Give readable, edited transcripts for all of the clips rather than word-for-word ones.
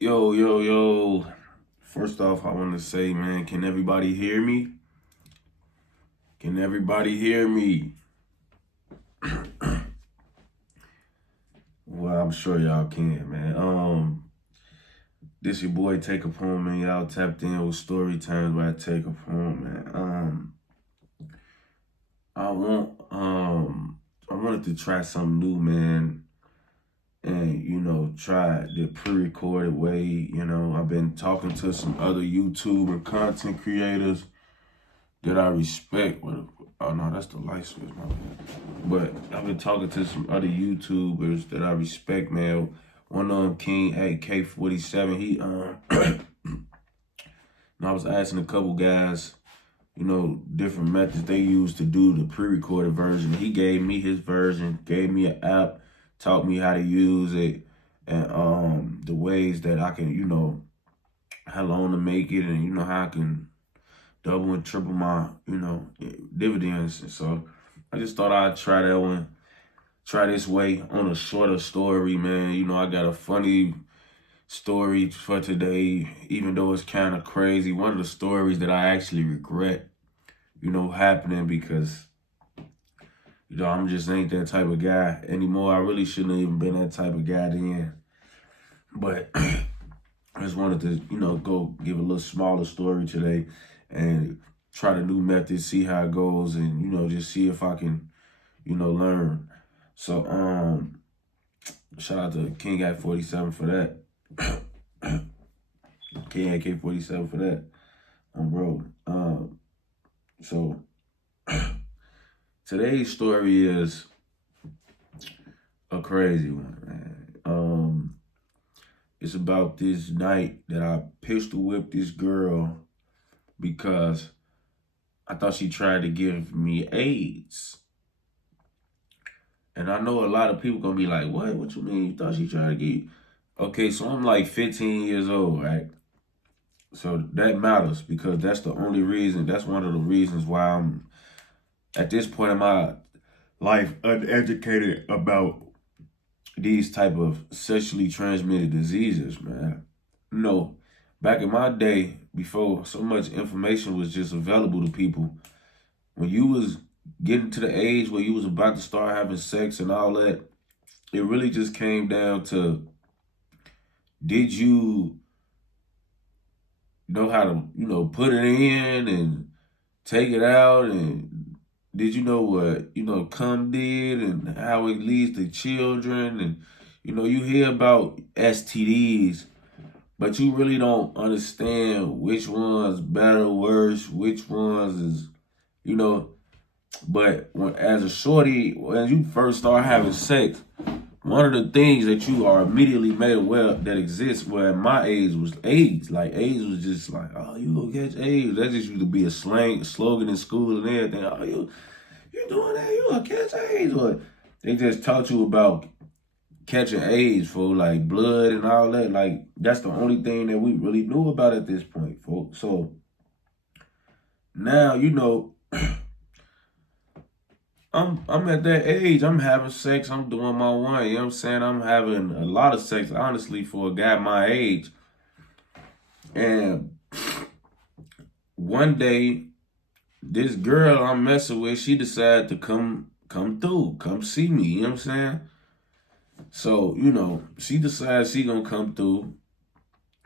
Yo, yo, yo. First off, I want to say, man, can everybody hear me? Can everybody hear me? Well, I'm sure y'all can, man. This your boy Take a Poem, man. Y'all tapped in with story times by Take a Poem, man. I want I wanted to try something new, man. And try the pre-recorded way. I've been talking to some other YouTuber content creators that I respect. Oh no, that's the light switch, my bad. But I've been talking to some other YouTubers that I respect, man. One of them, King AK47. And I was asking a couple guys, different methods they use to do the pre-recorded version. He gave me his version, gave me an app, taught me how to use it, and the ways that I can, how long to make it, and how I can double and triple my, dividends. And so I just thought I'd try that one, try this way on a shorter story, man. I got a funny story for today, even though it's kind of crazy. One of the stories that I actually regret, happening because, I'm just ain't that type of guy anymore. I really shouldn't have even been that type of guy then. But I just wanted to, go give a little smaller story today and try the new method, see how it goes, and, just see if I can, learn. So, shout out to King AK47 for that. King AK47 for that. Bro. So today's story is a crazy one, man. It's about this night that I pistol whipped this girl because I thought she tried to give me AIDS. And I know a lot of people gonna be like, what? What you mean you thought she tried to get you? Okay, so I'm like 15 years old, right? So that matters because that's the only reason, that's one of the reasons why I'm at this point in my life uneducated about these type of sexually transmitted diseases, man. No, back in my day, before so much information was just available to people, when you was getting to the age where you was about to start having sex and all that, it really just came down to, did you know how to, put it in and take it out, and did you know what, cum did and how it leads to children, and you hear about STDs, but you really don't understand which one's better, worse, which ones is, you know. But as a shorty, when you first start having sex, one of the things that you are immediately made aware that exists, where at my age was AIDS. Like AIDS was just like, oh, you gonna catch AIDS. That just used to be a slogan in school and everything. Oh, you doing that? You gonna catch AIDS? Or they just taught you about catching AIDS for like blood and all that. Like that's the only thing that we really knew about at this point, folks. So now I'm at that age. I'm having sex. I'm doing my one. You know what I'm saying? I'm having a lot of sex, honestly, for a guy my age. And one day, this girl I'm messing with, she decided to come through, come see me. You know what I'm saying? So she decides she gonna come through,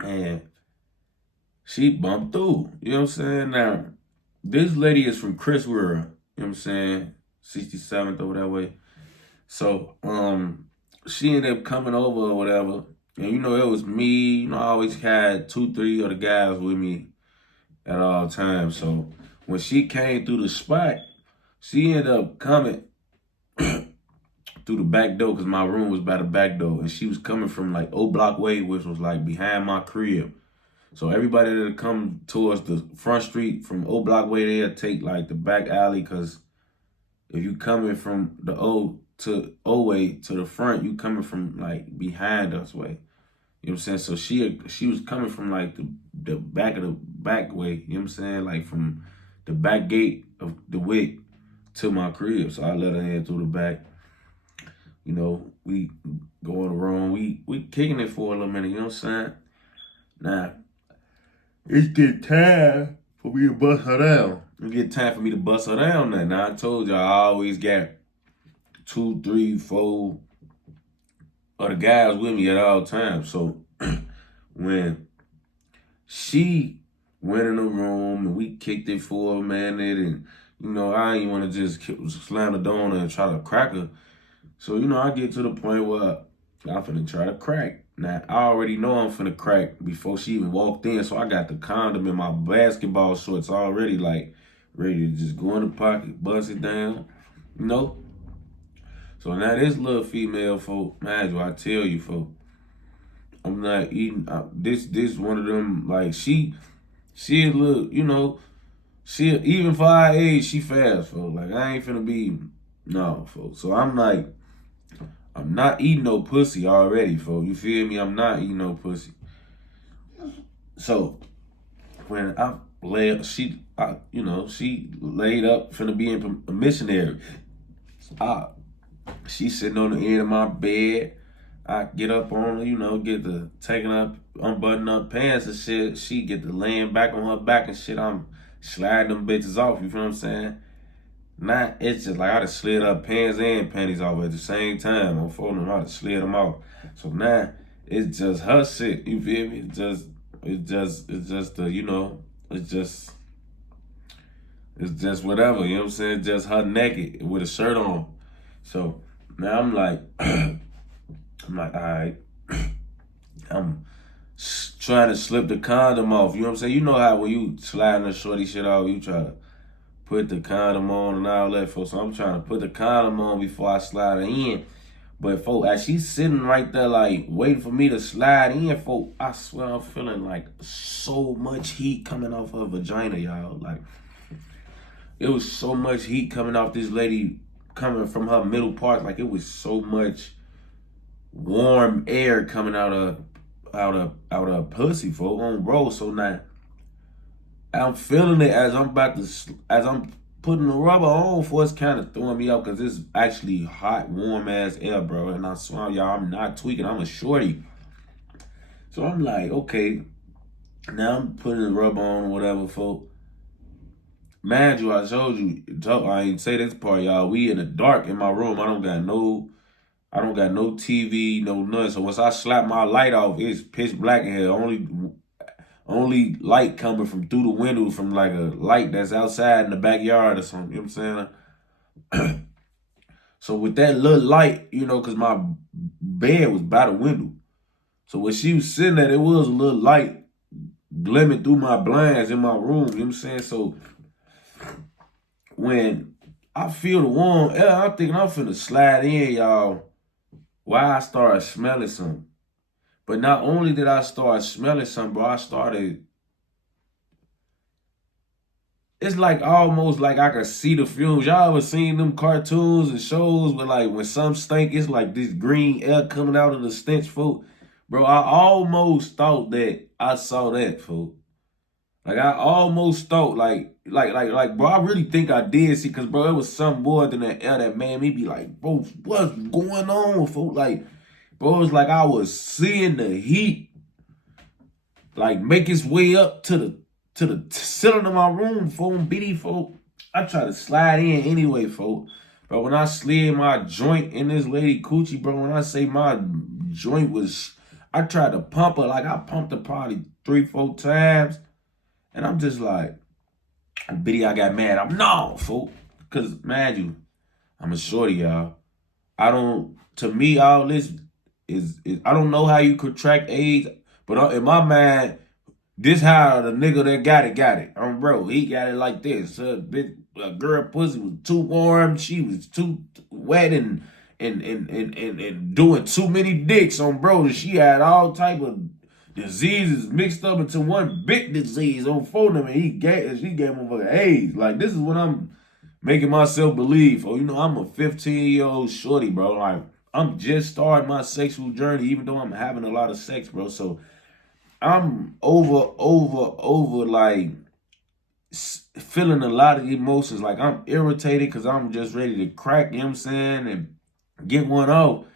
and she bumped through. You know what I'm saying? Now, this lady is from Chris World. You know what I'm saying? 67th over that way. So, she ended up coming over or whatever. And it was me. I always had 2, 3 other guys with me at all times. So when she came through the spot, she ended up coming through the back door because my room was by the back door. And she was coming from like O Block Way, which was like behind my crib. So everybody that come towards the front street from O Block Way, they'll take like the back alley, because if you coming from the O way to the front, you coming from like behind us way. You know what I'm saying? So she was coming from like the back of the back way, you know what I'm saying? Like from the back gate of the wick to my crib. So I let her in through the back. We going around, we kicking it for a little minute, you know what I'm saying? Now, it's get time for me to bust her down. It get time for me to bust her down now. Now, I told you I always got 2, 3, 4 other guys with me at all times. So when she went in the room and we kicked it for a minute, and I ain't want to just slam the door on her and try to crack her. So I get to the point where I'm finna try to crack. Now I already know I'm finna crack before she even walked in, so I got the condom in my basketball shorts already, like ready to just go in the pocket, bust it down, you know. So now this little female, folk, man, I tell you, folk, I'm not eating. This one of them, like she a little, she even for our age, she fast, folks. Like I ain't finna be no, folks. So I'm like, I'm not eating no pussy already, folks. You feel me? I'm not eating no pussy. So when I lay up, she laid up finna be in a missionary. She sitting on the end of my bed. I get up on her, get the taking up, unbuttoning up pants and shit. She get the laying back on her back and shit. I'm sliding them bitches off, you feel what I'm saying? Now, it's just like I just slid up pants and panties off at the same time. I'm folding them, I just slid them off. So now, it's just her shit, you feel me? It's just whatever, you know what I'm saying? Just her naked with a shirt on. So now I'm like, all right. I'm trying to slip the condom off. You know what I'm saying? You know how when you sliding the shorty shit off, you try to put the condom on and all that, folks. So I'm trying to put the condom on before I slide her in. But, folks, as she's sitting right there, like, waiting for me to slide in, folks, I swear I'm feeling, like, so much heat coming off her vagina, y'all. Like, it was so much heat coming off this lady coming from her middle part. Like, it was so much warm air coming out of pussy, folks, on roll. So now I'm feeling it as I'm putting the rubber on, for it's kind of throwing me up because it's actually hot, warm ass air, bro. And I swear, y'all, I'm not tweaking. I'm a shorty. So I'm like, okay, now I'm putting the rubber on or whatever, folks. Mind you, I told you, I ain't say this part, y'all. We in the dark in my room. I don't got no TV, no nothing. So once I slap my light off, it's pitch black in here. Only light coming from through the window from like a light that's outside in the backyard or something. You know what I'm saying? So with that little light, because my bed was by the window. So when she was sitting there, there was a little light glimmering through my blinds in my room. You know what I'm saying? So when I feel the warm air, I'm thinking I'm finna slide in, y'all. Why I started smelling something. But not only did I start smelling something, bro, it's like almost like I could see the fumes. Y'all ever seen them cartoons and shows where like when some stink, it's like this green air coming out of the stench, fool? Bro, I almost thought that I saw that, fool. Like I almost thought bro, I really think I did see, cause bro, it was something more than that air that made me be like, bro, what's going on, fool? Like, bro, it was like I was seeing the heat like make its way up to the ceiling of my room, fool, BD, fool. I try to slide in anyway, fool. But when I slid my joint in this lady coochie, bro, when I say my joint was, I tried to pump her, like I pumped her probably 3, 4 times. And I'm just like, BD, I got mad. I'm no, fool. Cause mind you, I'm a shorty, y'all. To me, all this is I don't know how you contract AIDS, but in my mind, this how the nigga that got it. Bro, he got it like this. A girl pussy was too warm. She was too wet and doing too many dicks on bro. She had all type of diseases mixed up into one big disease on phone him, and she gave him motherfucking AIDS. Like, this is what I'm making myself believe. Oh, I'm a 15-year-old shorty, bro. Like, I'm just starting my sexual journey, even though I'm having a lot of sex, bro. So I'm over, like, feeling a lot of emotions. Like, I'm irritated because I'm just ready to crack, you know what I'm saying, and get one off.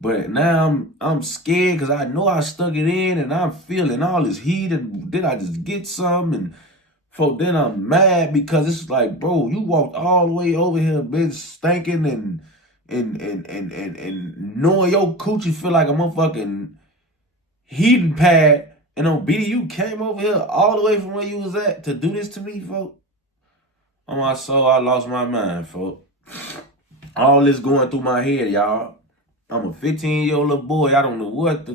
But now I'm scared because I know I stuck it in and I'm feeling all this heat and did I just get some and then I'm mad because it's like, bro, you walked all the way over here, bitch, stinking and knowing your coochie feel like a motherfucking heating pad. And on BD, you came over here all the way from where you was at to do this to me, folks. On my soul, I lost my mind, folks. All this going through my head, y'all. I'm a 15-year-old little boy. I don't know what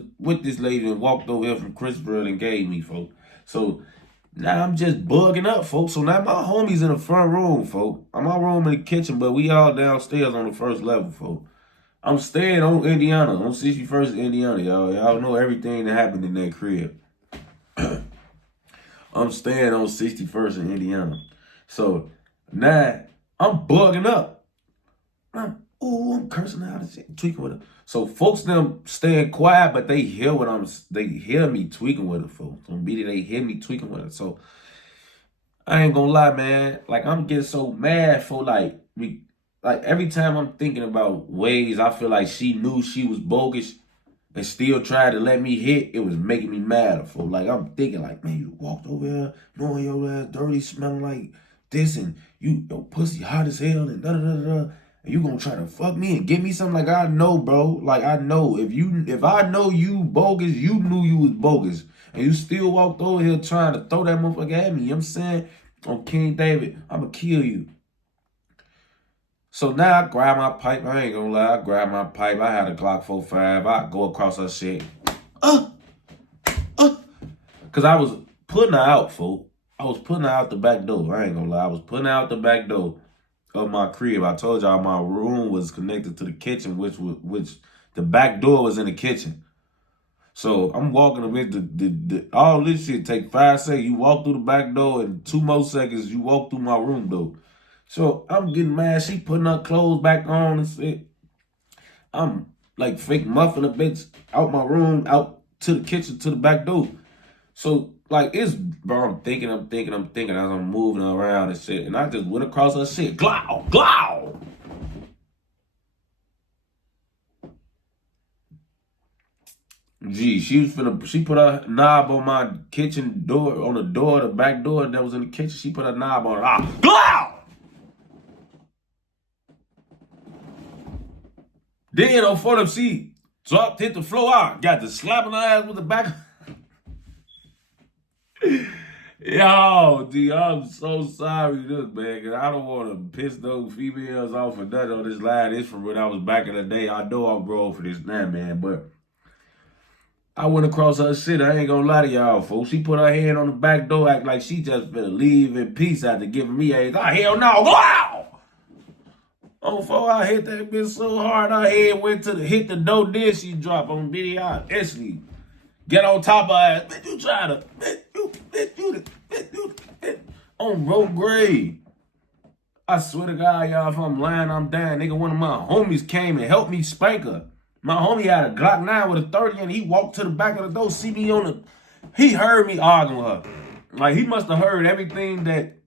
this lady walked over here from Christopher and gave me, folks. So now I'm just bugging up, folks. So now my homie's in the front room, folks. My room in the kitchen, but we all downstairs on the first level, folks. I'm staying on Indiana, on 61st Indiana, y'all. Y'all know everything that happened in that crib. I'm staying on 61st in Indiana. So now I'm bugging up. I'm cursing out and shit, tweaking with her. So folks them staying quiet, but they hear they hear me tweaking with her, folks. They hear me tweaking with her. So I ain't gonna lie, man. Like I'm getting so mad for like every time I'm thinking about ways I feel like she knew she was bogus and still tried to let me hit, it was making me mad, for like I'm thinking like, man, you walked over here knowing your ass dirty, smelling like this, and your pussy hot as hell, and da da da da. And you gonna try to fuck me and give me something? Like I know, bro. Like I know if I know you bogus, you knew you was bogus, and you still walked over here trying to throw that motherfucker at me. You know what I'm saying? On King David, I'ma kill you. So now I grab my pipe. I ain't gonna lie. I grab my pipe. I had a Glock 45. I go across her shit. Because I was putting her out, folks. I was putting her out the back door. I ain't gonna lie. I was putting her out the back door of my crib. I told y'all my room was connected to the kitchen, which the back door was in the kitchen. So I'm walking a bit. All this shit take 5 seconds. You walk through the back door, and 2 more seconds you walk through my room door. So I'm getting mad. She putting her clothes back on and shit. I'm like fake muffin a bitch out my room, out to the kitchen, to the back door. So like bro, I'm thinking as I'm moving around and shit. And I just went across her shit. Glow, glow. Gee, she put her knob on my kitchen door, on the door, the back door that was in the kitchen. She put her knob on it. Glow! Then on for them, she dropped, hit the floor out, got to slapping her ass with the back. Yo, D, I'm so sorry, look, man, because I don't want to piss those females off or nothing on this line. It's from when I was back in the day. I know I'm wrong for this now, man, but I went across her shit. I ain't gonna lie to y'all, folks. She put her hand on the back door, act like she just finna leave in peace after giving me a, hell no, wow! On four, I hit that bitch so hard, her head went to hit the door, then she dropped on video. Instantly get on top of her ass. Bitch, you try to, bitch, you, on road grade. I swear to God, y'all, if I'm lying, I'm dying. Nigga, one of my homies came and helped me spank her. My homie had a Glock 9 with a 30 and he walked to the back of the door, see me on the, he heard me arguing with her. Like, he must have heard everything that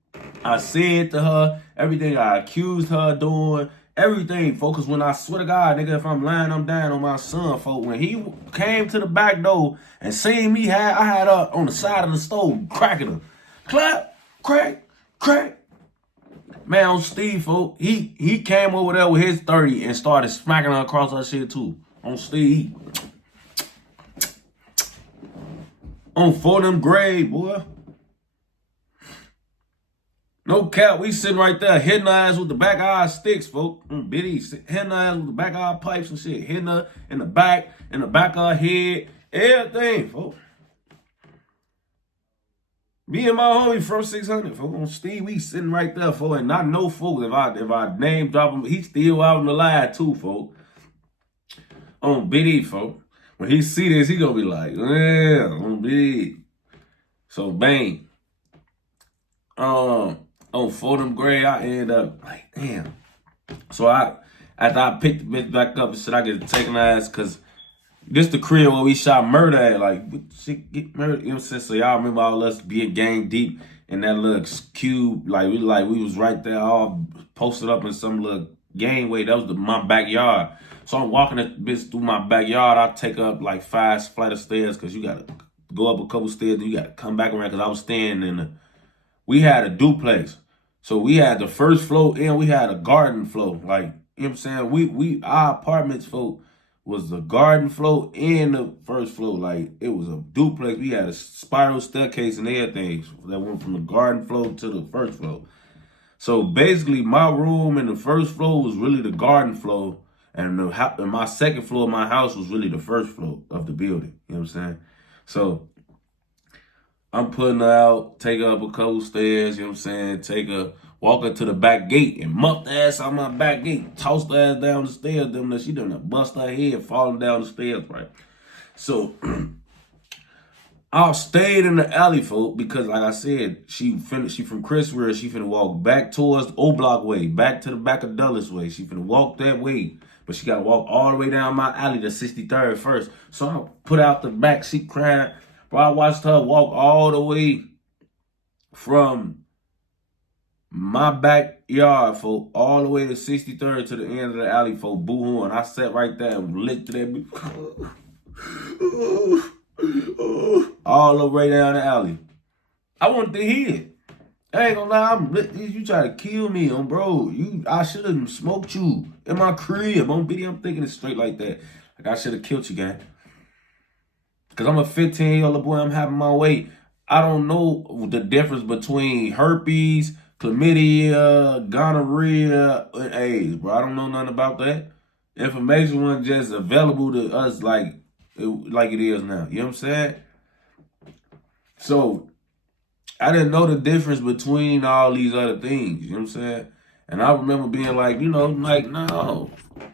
I said to her, everything I accused her doing, everything, folks. Cause when I swear to God, nigga, if I'm lying, I'm dying on my son, folks. When he came to the back door and seen me, I had her on the side of the stove cracking her. Clap, crack, crack. Man, on Steve, folks, he came over there with his 30 and started smacking her across her shit too. On Steve. On for them grade, boy. No cap, we sitting right there hitting her ass with the back of our sticks, folks. Bitty, hitting her ass with the back of our pipes and shit. Hitting her in the back of her head. Everything, folks. Me and my homie from 600, folks. On Steve, we sitting right there, folks. And I know, folks, if I name drop him, he still out in the line too, folks. On Bitty, folks. When he see this, he gonna be like, yeah, on Bitty. So, bang. On Fordham grade, I end up like, damn. So after I picked the bitch back up and said I get taken ass, cause this the crib where we shot murder at, like shit get murdered, you know what I'm saying? So y'all remember all us being gang deep in that little cube, like we was right there all posted up in some little gangway. That was my backyard. So I'm walking that bitch through my backyard. I take up like 5 flight of stairs because you gotta go up a couple stairs, then you gotta come back around because I was staying in we had a duplex. So we had the first floor and we had a garden floor. Like, you know what I'm saying? Our apartments floor was the garden floor and the first floor. Like, it was a duplex. We had a spiral staircase and everything that went from the garden floor to the first floor. So basically, my room in the first floor was really the garden floor, and my second floor of my house was really the first floor of the building. You know what I'm saying? So I'm putting her out, take her up a couple stairs, you know what I'm saying? Walk her to the back gate and muck the ass out my back gate, toss the ass down the stairs, she done bust her head falling down the stairs, right? So I stayed in the alley, folk, because like I said, she from Christopher, she finna walk back towards the O Block way, back to the back of Dulles way. She finna walk that way, but she gotta walk all the way down my alley to 63rd first. So I put out the back, she crying. Bro, I watched her walk all the way from my backyard, folk, all the way to 63rd to the end of the alley, folk, boo-hooing. I sat right there and licked that bitch. All the way down the alley. I wanted to hit it. I ain't gonna lie, you try to kill me, bro. I should have smoked you in my crib. On BD, I'm thinking it straight like that. Like, I should have killed you, gang. Because I'm a 15-year-old boy, I'm having my way. I don't know the difference between herpes, chlamydia, gonorrhea, and AIDS, bro. I don't know nothing about that. Information wasn't just available to us like it is now. You know what I'm saying? So I didn't know the difference between all these other things. You know what I'm saying? And I remember being like, like, no,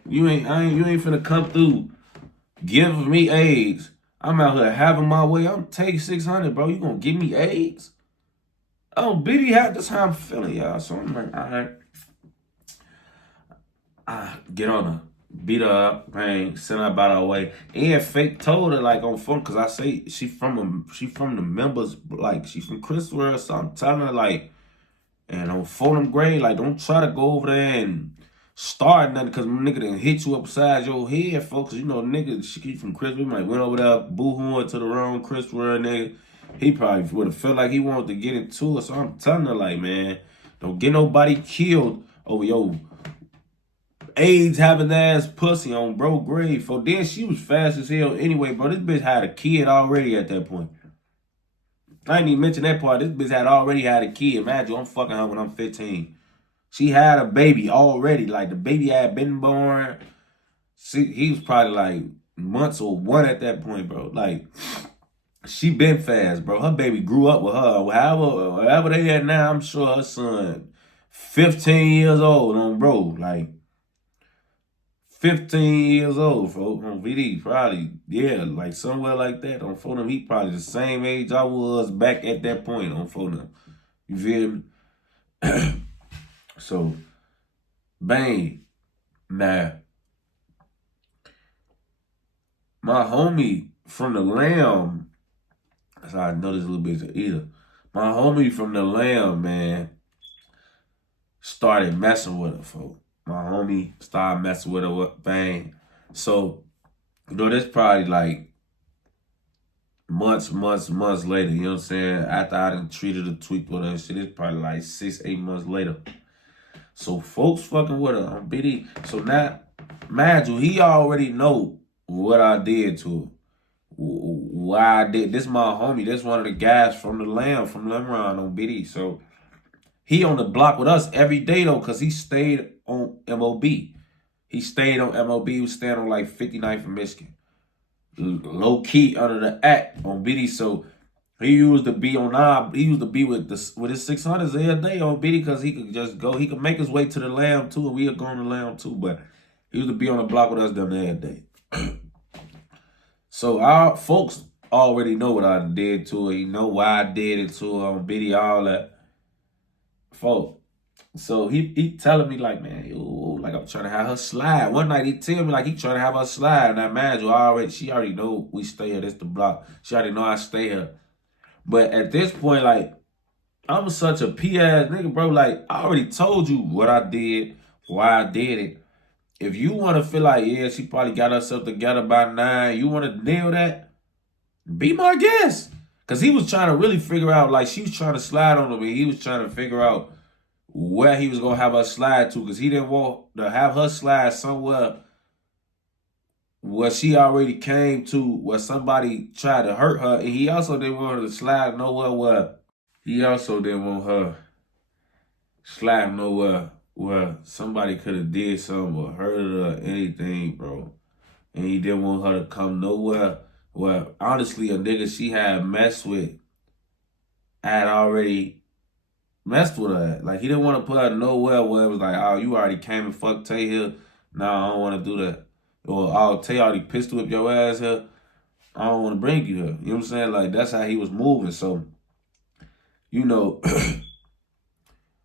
you ain't finna come through giving me AIDS. I'm out here having my way. I'm taking 600, bro. You gonna give me AIDS? Oh, Biddy had this how I'm feeling, y'all. So I'm like, all right. I get on her, beat her up, bang, send her about her way. And fake told her like on phone, cause I say she from the members, like she from Christopher, so I'm telling her like, and on phone grade, like don't try to go over there and start nothing, cause nigga done hit you upside your head, folks. Nigga, she from Christopher, might went over there boo-hooing to the wrong Christopher, nigga. He probably would have felt like he wanted to get into it. So I'm telling her like, man, don't get nobody killed over your AIDS having ass pussy on bro grave. For then she was fast as hell anyway, bro. This bitch had a kid already at that point. I ain't even mention that part. This bitch had already had a kid. Imagine I'm fucking her when I'm 15. She had a baby already. Like the baby had been born. He was probably like months or one at that point, bro. Like she been fast, bro. Her baby grew up with her. However they had now, I'm sure her son 15 years old on bro. Like 15 years old, folks, on VD, probably, yeah, like somewhere like that on phone. He probably the same age I was back at that point on phone. You feel me? So, bang, now, my homie from the Lamb, so I know this little bit either. My homie from the Lamb, man, started messing with her, folks. My homie started messing with her, bang. So, this probably like months later, you know what I'm saying? After I done treated her, tweaked with her and shit, it's probably like 6-8 months later. So folks fucking with her on BD. So now, imagine he already know what I did to her. Why I did. This my homie. This one of the guys from the Lamb, from Lemron on BD. So he on the block with us every day though, because he stayed on MOB. He stayed on MOB. He was staying on like 59th and Michigan. Low key under the act on BD. So he used to be on he used to be with his 600s every day on BD because he could just go. He could make his way to the Lamb too, and we are going to Lamb too. But he used to be on the block with us them every day. So our folks already know what I did to her. You know why I did it to her on BD, all that. Folks. So he telling me like, man, like I'm trying to have her slide. One night he tell me like he trying to have her slide. Now man, she already know we stay here. This the block. She already know I stay here. But at this point, like, I'm such a P-ass nigga, bro. Like, I already told you what I did, why I did it. If you want to feel like, yeah, she probably got herself together by 9, you want to nail that, be my guest. Because he was trying to really figure out, like, she was trying to slide on him, and he was trying to figure out where he was going to have her slide to, because he didn't want to have her slide somewhere where she already came to, where somebody tried to hurt her, and he also didn't want her to slide nowhere where, he also didn't want her slide nowhere where somebody could have did something or hurt her or anything, bro. And he didn't want her to come nowhere where, honestly, a nigga she had messed with had already messed with her. Like, he didn't want to put her nowhere where it was like, oh, you already came and fucked Tay here. Nah, I don't want to do that. Or, oh, Tay already pistol whipped your ass here. I don't want to bring you here. You know what I'm saying? Like, that's how he was moving. So, you know,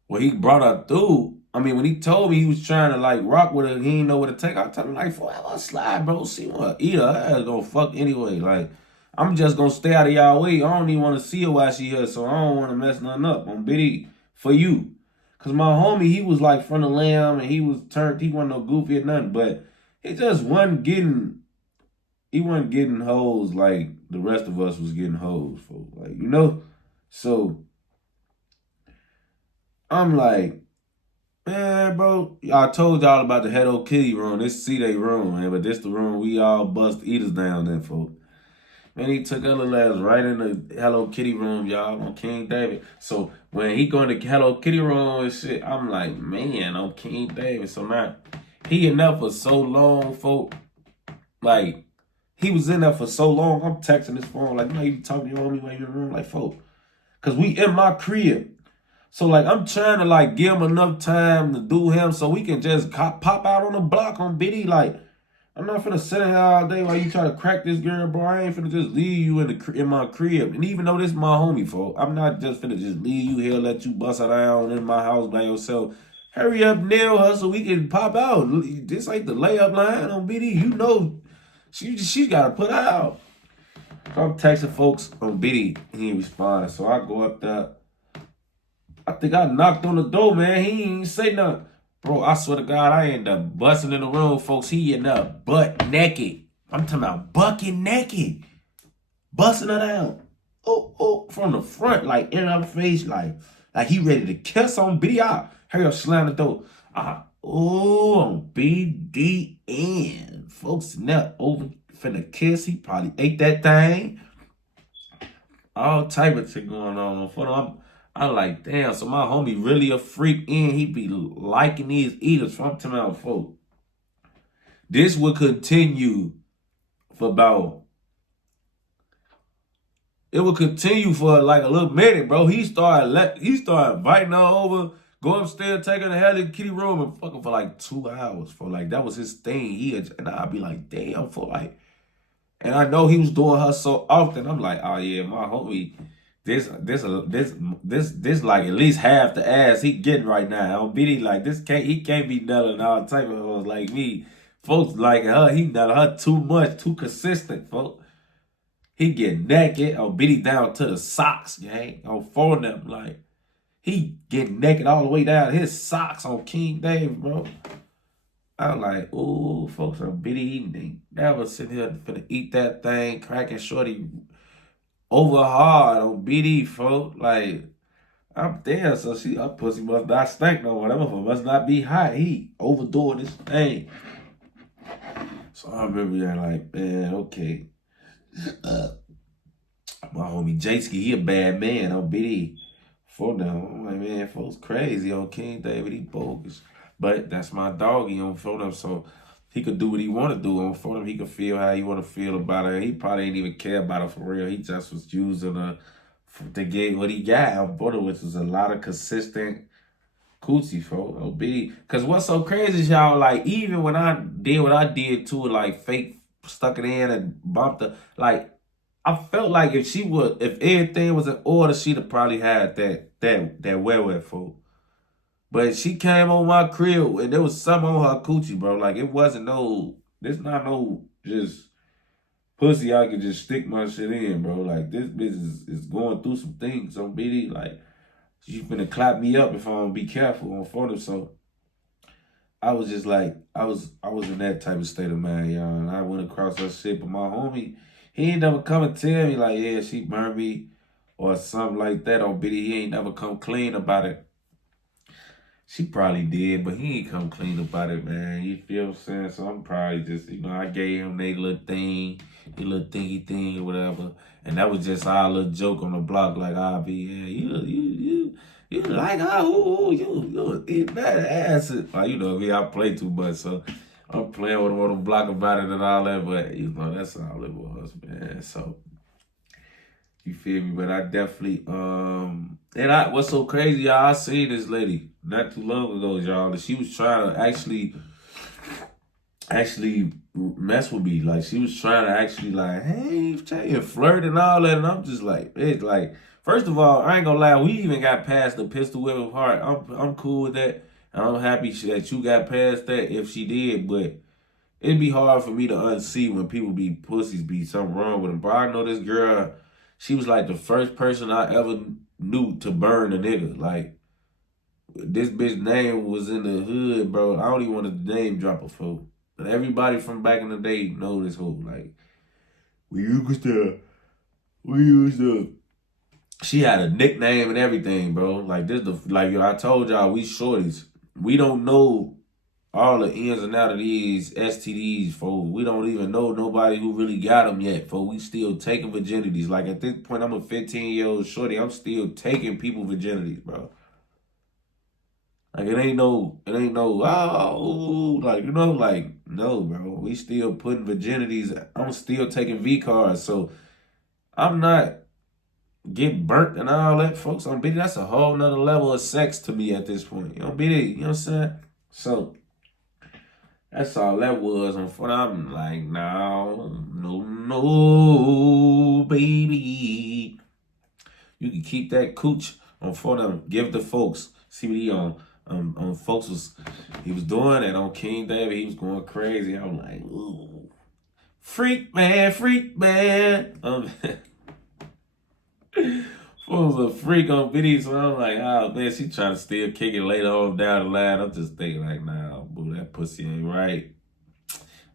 when he brought her through, I mean, when he told me he was trying to, like, rock with her, he didn't know what to take. I told him, like, forever slide, bro. See what eat her ass gonna fuck anyway. Like, I'm just gonna stay out of y'all way. I don't even want to see her while she here, so I don't want to mess nothing up on Biddy for you. Cause my homie, he was like from the lamb and he was turned, he wasn't no goofy or nothing, but he just wasn't getting, he wasn't getting hoes like the rest of us was getting hoes for. Like, you know? So I'm like, man, bro, I told y'all about the Hello Kitty room. This C-Day room, man, but this the room we all bust eaters down in, folks. Man, he took her little ass right in the Hello Kitty room, y'all, on King David. So when he go in the Hello Kitty room and shit, I'm like, man, on King David. So now, he in there for so long, folk. Like, he was in there for so long, I'm texting his phone, like, you talking to your homie while you in the room? Like, folk, because we in my crib. So, like, I'm trying to, like, give him enough time to do him so we can just pop out on the block on Biddy, like, I'm not finna sit here all day while you try to crack this girl, bro. I ain't finna just leave you in my crib. And even though this is my homie, folks, I'm not just finna just leave you here, let you bust her down in my house by yourself. Hurry up, nail her so we can pop out. This ain't the layup line on BD. You know, she gotta put out. So I'm texting folks on BD. He ain't responding. So I go up there. I think I knocked on the door, man. He ain't say nothing. Bro, I swear to God, I end up busting in the room, folks. He end up butt naked. I'm talking about bucket naked. Busting her down. Oh, from the front, like in her face, like he ready to kiss on BD. Hurry up, slam the door. On BDN. Folks, now over finna kiss. He probably ate that thing. All type of shit going on. I'm like, damn, so my homie really a freak in. He be liking these eaters from tomorrow, folks. This will continue for about, it will continue for like a little minute, bro. He started inviting her over, go upstairs, take her to Hello Kitty room and fucking for like 2 hours. For like, that was his thing. And I'd be like, damn, for like, and I know he was doing her so often. I'm like, oh yeah, my homie, this like at least half the ass he getting right now. On BD, like he can't be nutting all type of hoes like me. Folks like her, he nutting her too much, too consistent, folks. He get naked on BD down to the socks, gang. On 4 of them, like he get naked all the way down his socks on King David, bro. I'm like, ooh, folks on BD, they never sit here finna eat that thing, cracking shorty over hard on BD, folks. Like, I'm there, so her pussy must not stink no more. That motherfucker must not be hot. He overdoing this thing. So I remember that, like, man, okay. My homie J-Ski, he a bad man on BD. For them, I'm like, man, folks crazy on King David, he bogus. But that's my doggy on Phonem, so he could do what he want to do on Phonem. He could feel how he want to feel about her. He probably ain't even care about her for real. He just was using her to get what he got on Phonem, which was a lot of consistent coochie, folks. OB. Because what's so crazy is y'all, like, even when I did what I did to her, like, fake stuck it in and bumped her, like, I felt like if everything was in order, she'd have probably had that wherewithal, folks. But she came on my crib and there was something on her coochie, bro. Like, it wasn't there's not no just pussy I could just stick my shit in, bro. Like, this bitch is going through some things on BD. Like, she finna clap me up if I don't be careful on photo. So I was just like, I was in that type of state of mind, y'all. And I went across her shit, but my homie, he ain't never come and tell me like, yeah, she burned me or something like that on Biddy. He ain't never come clean about it. She probably did, but he ain't come clean about it, man. You feel what I'm saying? So I'm probably just, I gave him they little thing, the little thingy thing or whatever. And that was just our little joke on the block, like, I'll be, yeah, you like, oh, you eat that ass. Like, me, I play too much, so I'm playing with him on the block about it and all that, but, that's all it was, man. So, you feel me? But I definitely, what's so crazy, y'all, I seen this lady not too long ago, y'all, that she was trying to actually mess with me. Like, she was trying to actually, like, hey, and flirt and all that. And I'm just like, it's like, first of all, I ain't gonna lie, we even got past the pistol whipping part. I'm cool with that. And I'm happy that you got past that if she did, but it'd be hard for me to unsee when people be pussies, be something wrong with them. But I know this girl, she was like the first person I ever knew to burn a nigga. Like, this bitch name was in the hood, bro. I don't even want to name drop a fool. But everybody from back in the day know this hoe. Like, we used to, she had a nickname and everything, bro. Like, I told y'all, we shorties. We don't know all the ins and outs of these STDs, folks. We don't even know nobody who really got them yet, folks. We still taking virginities. Like, at this point, I'm a 15-year-old shorty. I'm still taking people virginities, bro. Like, it ain't no, like, like, no, bro. We still putting virginities. I'm still taking V cards. So I'm not getting burnt and all that, folks. On BD, that's a whole nother level of sex to me at this point. BD, you know what I'm saying? So that's all that was. On foot, I'm like, no, baby. You can keep that cooch on for them. Give the folks. CBD on folks he was doing it on King David. He was going crazy. I'm like, ooh, freak man. Was a freak on video, so I'm like, oh man, she trying to still kick it later on down the line. I'm just thinking like, nah, boo, that pussy ain't right.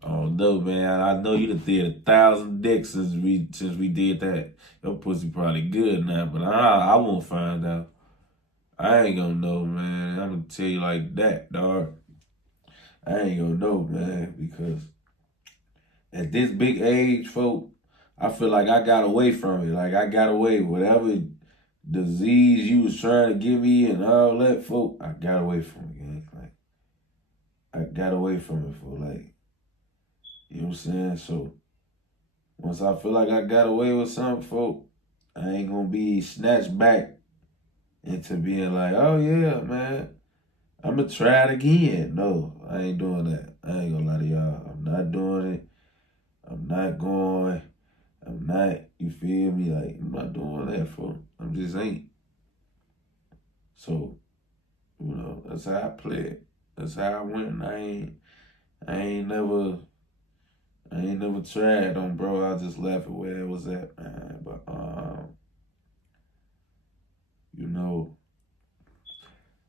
Oh no, man. I know you done did 1,000 dicks since we did that. Your pussy probably good now, but I won't find out. I ain't gonna know, man. I'm gonna tell you like that, dog. I ain't gonna know, man, because at this big age, folk, I feel like I got away from it. Like, I got away. Whatever disease you was trying to give me and all that, folk, I got away from it, gang. Like, I got away from it, folk. Like, you know what I'm saying? So, once I feel like I got away with something, folk, I ain't gonna be snatched back into being like, oh yeah, man, I'm gonna try it again. No, I ain't doing that. I ain't gonna lie to y'all. I'm not doing it. I'm not going. I'm not, you feel me? Like, I'm not doing that, folks. I'm just ain't. So, that's how I play it. That's how I went. I ain't never tried on, bro. I just left it where it was at, man. But,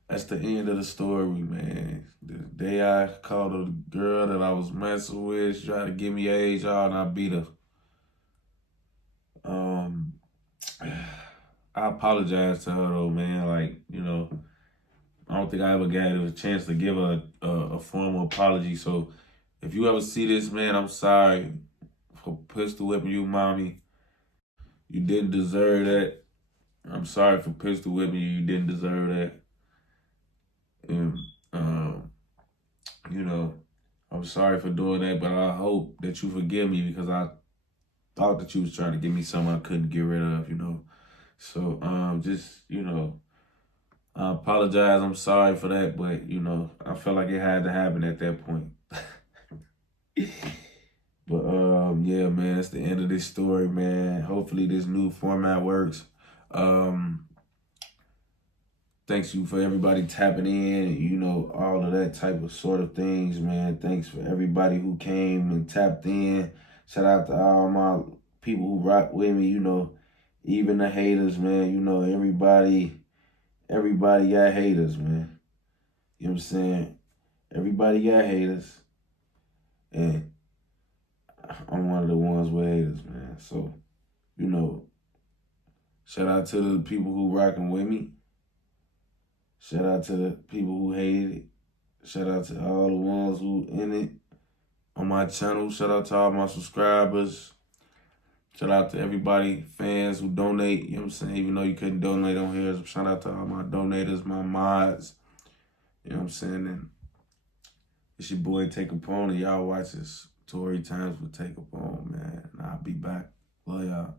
that's the end of the story, man. The day I called a girl that I was messing with, she tried to give me age, y'all, and I beat her. I apologize to her though, man. Like, I don't think I ever got a chance to give her a formal apology. So if you ever see this, man, I'm sorry for pistol whipping you, mommy. You didn't deserve that. I'm sorry for pistol whipping you. You didn't deserve that. And, I'm sorry for doing that, but I hope that you forgive me because I thought that you was trying to give me something I couldn't get rid of, So, I apologize. I'm sorry for that, but, I felt like it had to happen at that point. But, yeah, man, it's the end of this story, man. Hopefully this new format works. Thanks you for everybody tapping in, all of that type of sort of things, man. Thanks for everybody who came and tapped in. Shout out to all my people who rock with me, even the haters, man. Everybody got haters, man. You know what I'm saying? Everybody got haters. And I'm one of the ones with haters, man. So, you know, shout out to the people who rocking with me. Shout out to the people who hated it. Shout out to all the ones who in it on my channel. Shout out to all my subscribers. Shout out to everybody, fans who donate, you know what I'm saying? Even though you couldn't donate on here. Shout out to all my donators, my mods. You know what I'm saying? And it's your boy Take Capone, and y'all watch this Tory Times with Take Capone, man. And I'll be back. Love y'all.